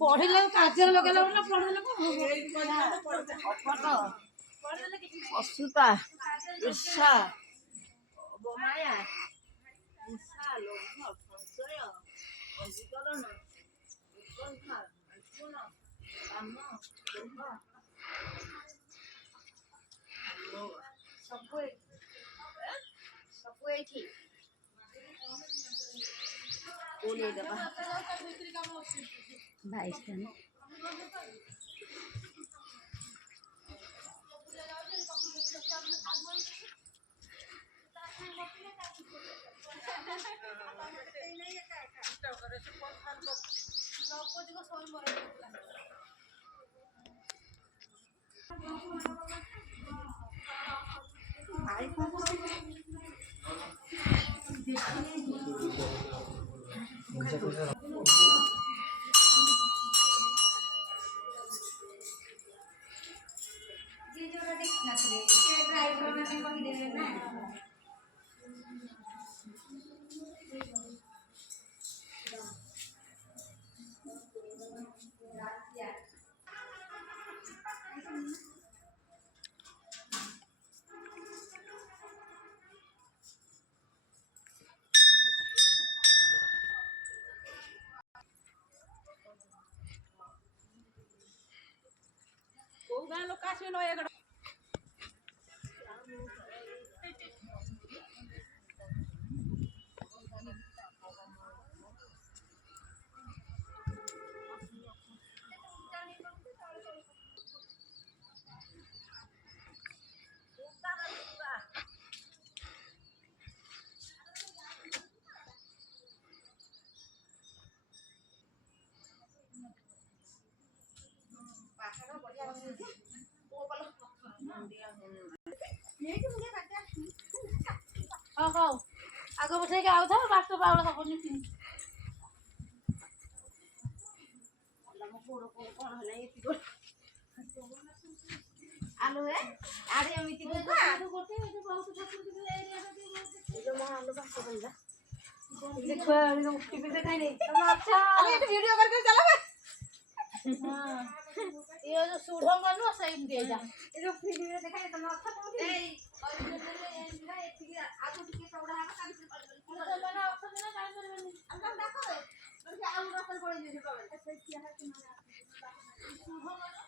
पढ़िले कार्य लगेला ना पढ़िले अशुता ईर्षा अवमाया हिंसा लोभ संशय पंजीकरण उत्कंठा मैथुन काम लोभ सब एठी बोले दबा 22 टा आग बसैक आउ था बात पावला सबनी आलू है आड़े अमिति को आलू करते ये बहुत छत्र एरिया में जो मां आलू बात बोलला देखो हम टीवी देखाई नहीं तुम अच्छा अरे ये वीडियो करके चला हां ये जो सुढंग नु सही दे जा ये जो फिल्म में देखाई तुम अच्छा तुम ए और एंडा एथि आगु टिके सौडा हा काम बना ऑप्शन ना काम करबे हम देखो तो आउ रखल पड़े जे प्रॉब्लम ऐसे किया है कि सुढंग नु